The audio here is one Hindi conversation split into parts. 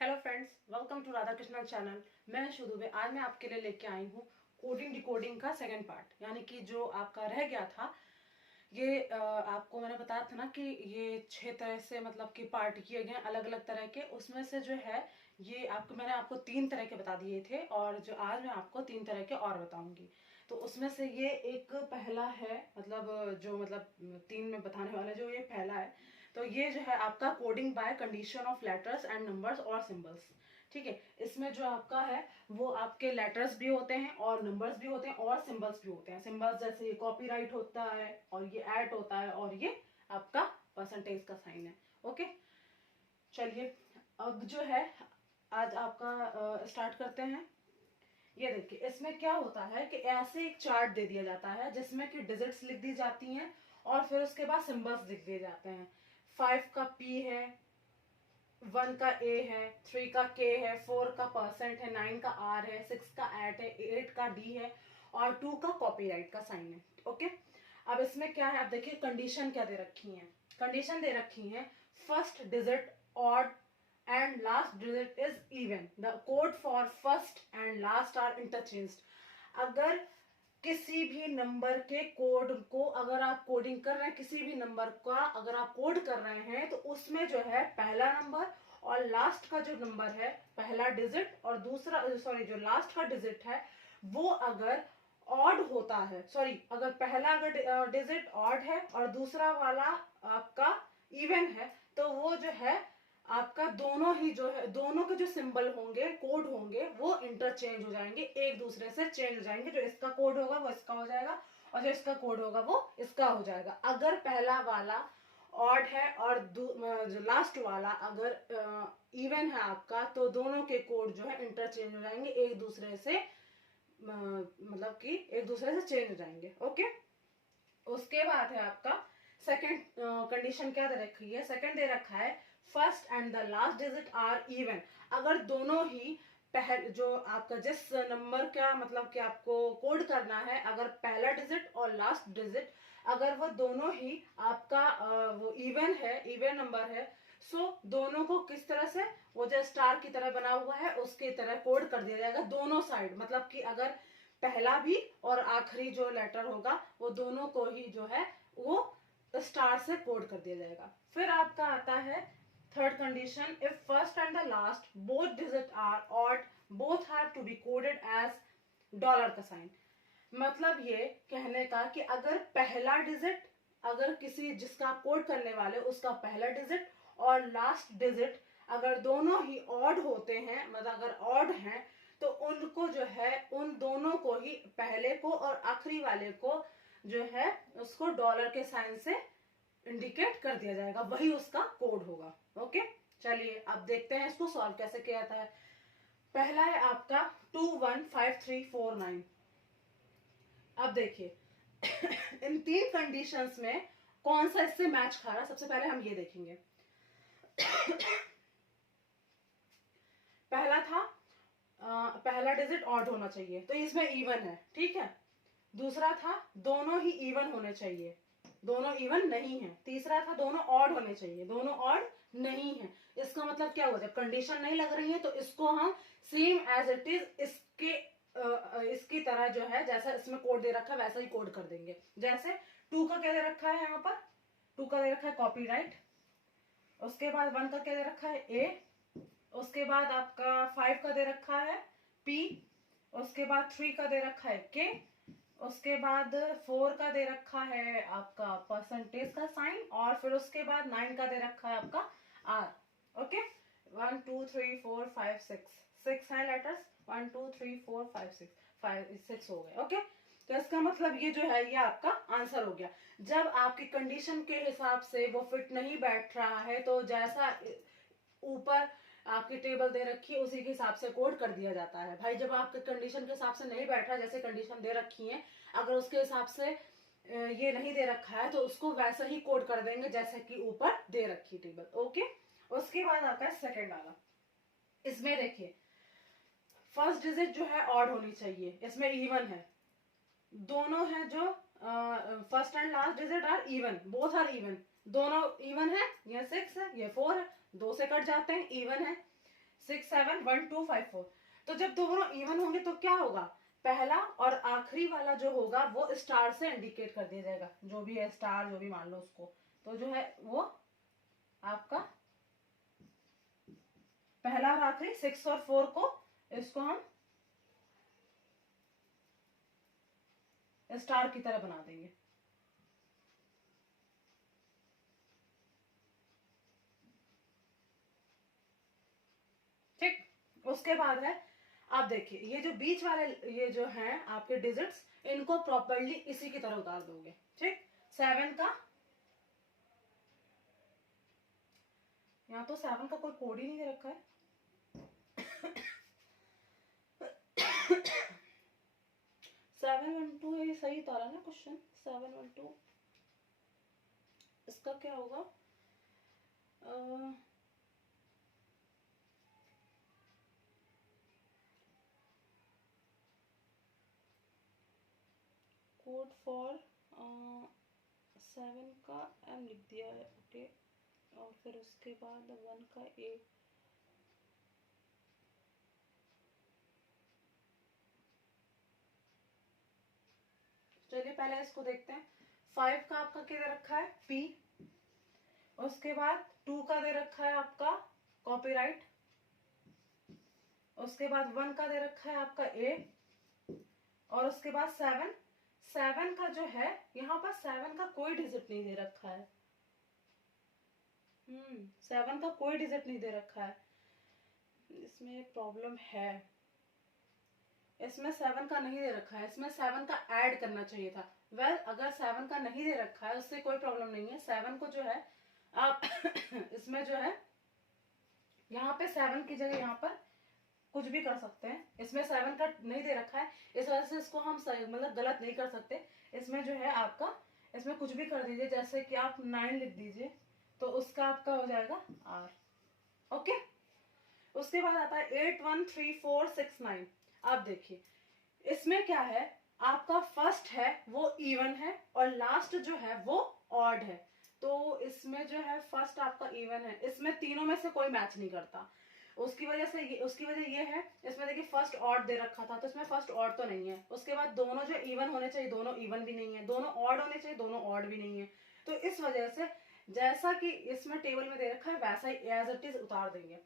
Hello friends, welcome to Radha Krishna channel. मैं शुरू में आज मैं आपके लिए लेके आई हूँ कोडिंग डिकोडिंग का सेकंड पार्ट, यानी कि जो आपका रह गया था। ये आपको मैंने बताया था ना कि ये 6 तरह से मतलब कि पार्ट किए गए अलग अलग तरह के। उसमें से जो है ये आपको मैंने आपको 3 तरह के बता दिए थे, और जो आज मैं आपको 3 तरह के और बताऊंगी। तो उसमें से ये एक पहला है, मतलब जो मतलब 3 में बताने वाला जो ये पहला है। तो ये जो है आपका coding by condition of letters and numbers और सिंबल्स। ठीक है, इसमें जो आपका है वो आपके लेटर्स भी होते हैं और नंबर्स भी होते हैं और सिंबल्स भी होते हैं। सिंबल्स जैसे ये कॉपीराइट होता है और ये ऐट होता है और ये आपका परसेंटेज का साइन है। ओके, चलिए अब जो है आज आपका स्टार्ट करते हैं। ये देखिए, इसमें क्या होता है कि ऐसे एक चार्ट दे दिया जाता है जिसमें कि डिजिट्स लिख दी जाती हैं और फिर उसके बाद सिंबल्स लिख दिए जाते हैं। 5 का P है, 1 का A है, 3 का K है, 4 का परसेंट है, 9 का R है, 6 का एट है, 8 का D है और 2 का कॉपीराइट का साइन है। ओके, अब इसमें क्या है, अब देखिए कंडीशन क्या दे रखी है। कंडीशन दे रखी है first digit odd and last digit is even. The code for first and last are interchanged. अगर किसी भी नंबर के कोड को अगर आप कोडिंग कर रहे हैं, किसी भी नंबर का अगर आप कोड कर रहे हैं, तो उसमें जो है पहला नंबर और लास्ट का जो नंबर है, पहला डिजिट और दूसरा जो लास्ट का डिजिट है वो अगर ऑड होता है, अगर पहला अगर डिजिट ऑड है और दूसरा वाला आपका इवन है, तो वो जो है आपका दोनों ही जो है, दोनों के जो सिंबल होंगे, कोड होंगे, वो इंटरचेंज हो जाएंगे, एक दूसरे से चेंज हो जाएंगे। जो इसका कोड होगा वो इसका हो जाएगा और जो इसका कोड होगा वो इसका हो जाएगा। अगर पहला वाला ऑड है और जो लास्ट वाला अगर इवन है आपका, तो दोनों के कोड जो है इंटरचेंज हो जाएंगे, एक दूसरे से मतलब कि एक दूसरे से चेंज हो जाएंगे। ओके, उसके बाद है आपका सेकंड कंडीशन क्या दे रखी है। सेकंड दे रखा है first and the last digit are even. अगर दोनों ही जो आपका जिस नंबर का मतलब कि आपको कोड करना है, अगर पहला डिजिट और लास्ट डिजिट अगर वो दोनों ही आपका वो इवन है, इवन नंबर है, सो दोनों को किस तरह से, वो जो स्टार की तरह बना हुआ है उसकी तरह कोड कर दिया जाएगा दोनों साइड। मतलब कि अगर पहला भी और आखिरी जो लेटर होगा वो दोनों को ही जो है वो स्टार से कोड कर दिया जाएगा। फिर आपका आता है third condition, if first and the last both digit are odd both have to be coded as dollar का साइन। मतलब ये कहने का कि अगर पहला डिजिट, अगर किसी जिसका कोड करने वाले उसका पहला डिजिट और लास्ट डिजिट अगर दोनों ही ऑड होते हैं, मतलब अगर ऑड हैं, तो उनको जो है उन दोनों को ही, पहले को और आखिरी वाले को जो है उसको डॉलर के साइन से इंडिकेट कर दिया जाएगा, वही उसका कोड होगा। ओके, चलिए अब देखते हैं इसको सॉल्व कैसे किया जाता है। पहला है आपका 215349। अब देखिए इन 3 कंडीशंस में कौन सा इससे मैच खा रहा है, सबसे पहले हम ये देखेंगे। पहला था पहला डिजिट ऑड होना चाहिए, तो इसमें इवन है, ठीक है। दूसरा था दोनों ही इवन होने चाहिए, दोनों इवन नहीं है। तीसरा था दोनों ऑड होने चाहिए, दोनों ऑड नहीं है। इसका मतलब क्या हुआ, जब कंडीशन नहीं लग रही है तो इसको हम सेम एज इट इज इसकी तरह जो है, जैसा इसमें कोड दे रखा है वैसा ही कोड कर देंगे। जैसे 2 का क्या दे रखा है, यहाँ पर 2 का दे रखा है कॉपीराइट, उसके बाद 1 का क्या दे रखा है ए, उसके बाद आपका 5 का दे रखा है P, उसके बाद 3 का दे रखा है K, उसके बाद 4 का दे रखा है आपका परसेंटेज का साइन, और फिर उसके बाद 9 का दे रखा है आपका R। ओके, 1 2 3 4 5 6 है लेटर्स, 1 2 3 4 5 6 हो गए। ओके, तो इसका मतलब ये जो है ये आपका आंसर हो गया। जब आपकी कंडीशन के हिसाब से वो फिट नहीं बैठ रहा है, तो जैसा ऊपर आपकी टेबल दे रखी है उसी के हिसाब से कोड कर दिया जाता है। भाई जब आपके कंडीशन के हिसाब से नहीं बैठ रहा, जैसे कंडीशन दे रखी है, अगर उसके हिसाब से ये नहीं दे रखा है तो उसको वैसा ही कोड कर देंगे जैसे कि ऊपर दे रखी टेबल। ओके, उसके बाद आता है सेकेंड वाला। इसमें देखिए फर्स्ट डिजिट जो है ऑड होनी चाहिए, इसमें इवन है, दोनों है जो first and last digit are even, both are even, दोनों इवन है। ये 6 है, ये 4 है, 2 से कट जाते हैं, इवन है। 6 7 1 2 5 4। तो जब दोनों इवन होंगे तो क्या होगा, पहला और आखिरी वाला जो होगा वो स्टार से इंडिकेट कर दिया जाएगा, जो भी है स्टार, जो भी मान लो उसको। तो जो है वो आपका पहला और आखिरी 6 और 4 को, इसको हम स्टार की तरह बना देंगे। ठीक, उसके बाद है, आप देखिए ये जो बीच वाले ये जो हैं आपके डिजिट्स, इनको प्रॉपरली इसी की तरह उतार दोगे। ठीक, 7 का, यहाँ तो 7 का कोई कोड ही नहीं दे रखा है। 7 1 2 है, ये सही उतारा ना क्वेश्चन, 7 1 2। इसका क्या होगा, कोड फॉर 7 का एम लिख दिया है, ओके। और फिर उसके बाद 1 का ए। चलिए पहले इसको देखते हैं। 5 का आपका क्या दे रखा है, पी। उसके बाद 2 का दे रखा है आपका कॉपीराइट। उसके बाद 1 का दे रखा है आपका ए। और उसके बाद 7 का जो है, यहाँ पर 7 का कोई डिजिट नहीं दे रखा है। 7 का कोई डिजिट नहीं दे रखा है, इसमें एक प्रॉब्लम है। इसमें 7 का नहीं दे रखा है, इसमें 7 का ऐड करना चाहिए था। वेल, अगर 7 का नहीं दे रखा है उससे कोई प्रॉब्लम नहीं है। 7 को जो है आप इसमें जो है यहाँ पे 7 की जगह यहाँ पर कुछ भी कर सकते हैं। इसमें 7 का नहीं दे रखा है, इस वजह से इसको हम मतलब गलत नहीं कर सकते। इसमें जो है आपका, इसमें कुछ भी कर दीजिए, जैसे कि आप 9 लिख दीजिए, तो उसका आपका हो जाएगा आर। ओके, उसके बाद आता है 8 1 3 4 6 9। आप देखिए इसमें क्या है, आपका फर्स्ट है वो इवन है और लास्ट जो है वो ऑड है। तो इसमें जो है फर्स्ट आपका इवन है, इसमें तीनों में से कोई मैच नहीं करता। उसकी वजह ये है, इसमें देखिए फर्स्ट ऑड दे रखा था, तो इसमें फर्स्ट ऑड तो नहीं है। उसके बाद दोनों जो इवन होने चाहिए, दोनों इवन भी नहीं है। दोनों ऑड होने चाहिए, दोनों ऑड भी नहीं है। तो इस वजह से जैसा कि इसमें टेबल में दे रखा है वैसा ही एज इट इज उतार देंगे।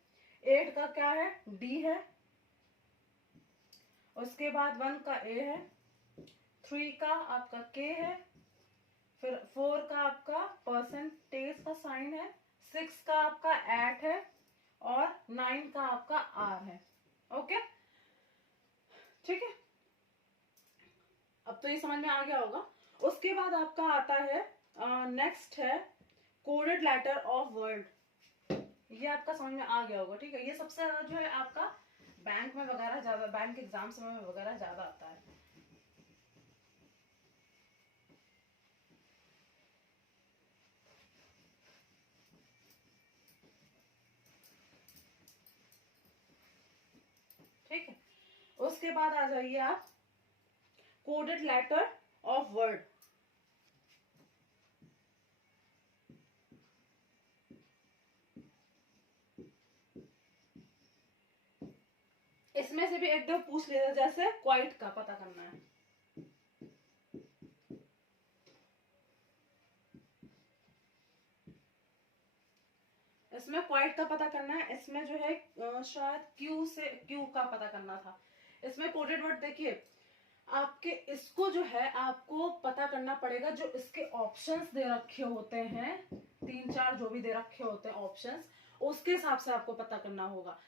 8 का क्या है, डी है। उसके बाद 1 का ए है। 3 का आपका के है। फिर 4 का आपका परसेंटेज का साइन है। 6 का आपका एट है। और 9 का आपका आर है। ओके, ठीक है, अब तो ये समझ में आ गया होगा। उसके बाद आपका आता है नेक्स्ट है कोडेड लेटर ऑफ वर्ड। ये आपका समझ में आ गया होगा, ठीक है। ये सबसे ज्यादा जो है आपका बैंक में वगैरह ज्यादा, बैंक एग्जाम्स में वगैरह ज्यादा आता है। ठीक है, उसके बाद आ जाइए आप कोडेड लेटर ऑफ वर्ड। इसमें से भी एकदम पूछ लेना, जैसे क्वाइट का पता करना है। इसमें क्वाइट का पता करना है। इसमें जो है शायद क्यू से क्यू का पता करना था। इसमें कोडेड वर्ड देखिए आपके, इसको जो है आपको पता करना पड़ेगा, जो इसके ऑप्शंस दे रखे होते हैं 3 4 जो भी दे रखे होते हैं ऑप्शंस, उसके हिसाब से आपको पता करना होगा।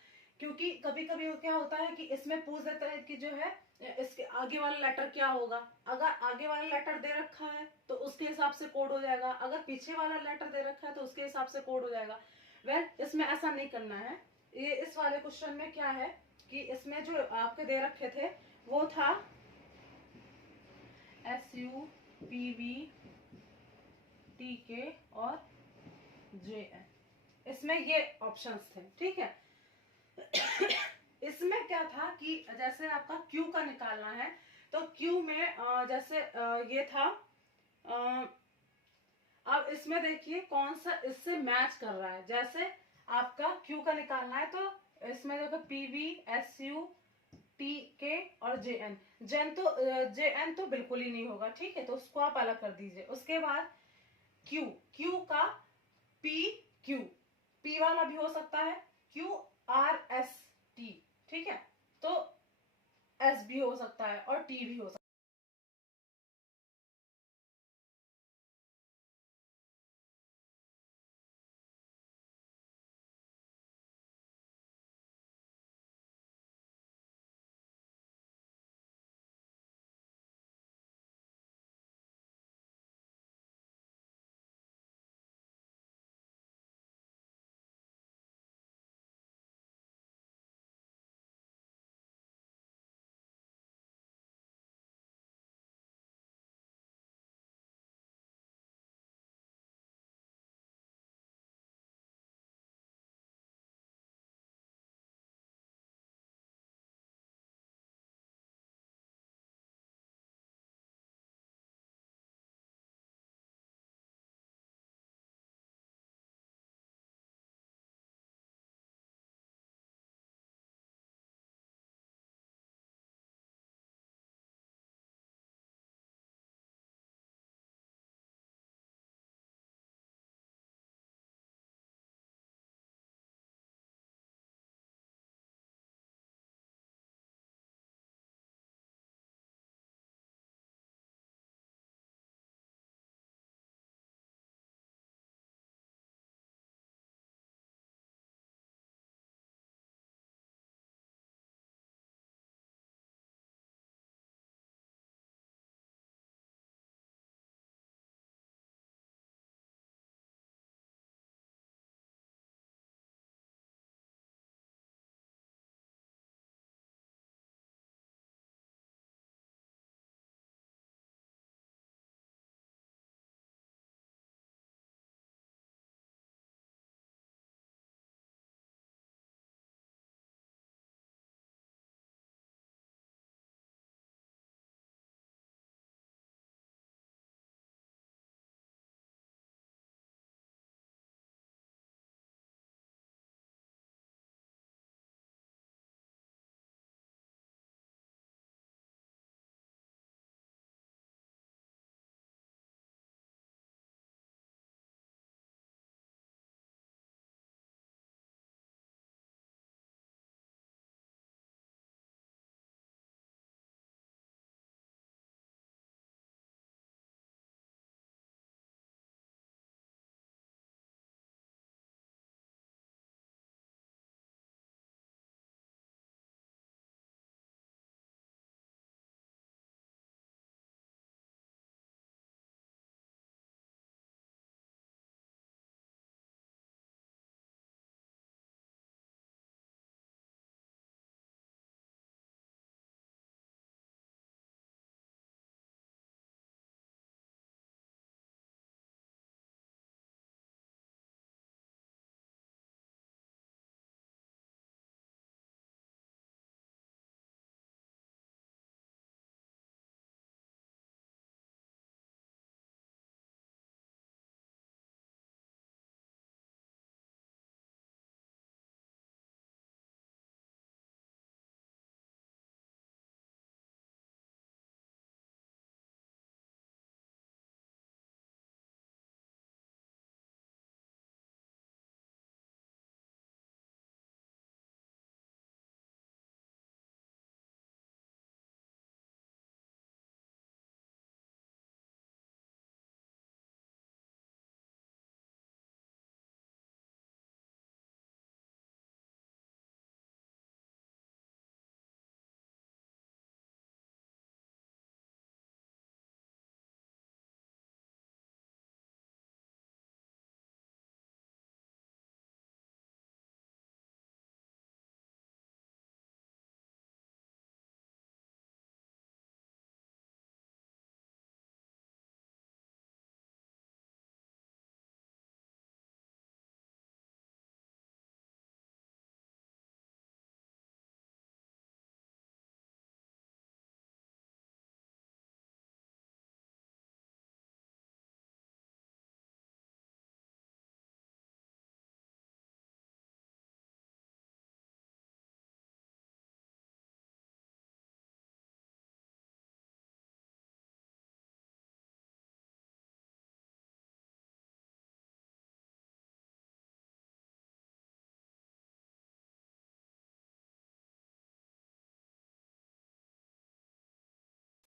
क्योंकि कभी कभी क्या होता है कि इसमें पूछ देता है कि जो है इसके आगे वाला लेटर क्या होगा। अगर आगे वाला लेटर दे रखा है तो उसके हिसाब से कोड हो जाएगा, अगर पीछे वाला लेटर दे रखा है तो उसके हिसाब से कोड हो जाएगा। वेल, इसमें ऐसा नहीं करना है। ये इस वाले क्वेश्चन में क्या है कि इसमें जो आपके दे रखे थे वो था SUPVTK और JN, इसमें ये ऑप्शंस थे, ठीक है। इसमें क्या था कि जैसे आपका क्यू का निकालना है, तो क्यू में जैसे ये था, अब इसमें देखिए कौन सा इससे मैच कर रहा है। जैसे आपका क्यू का निकालना है, तो इसमें देखो PVSUTK और JN तो बिल्कुल ही नहीं होगा, ठीक है, तो उसको आप अलग कर दीजिए। उसके बाद क्यू का PQ, P वाला भी हो सकता है, QRST, ठीक है, तो S भी हो सकता है और T भी हो सकता है।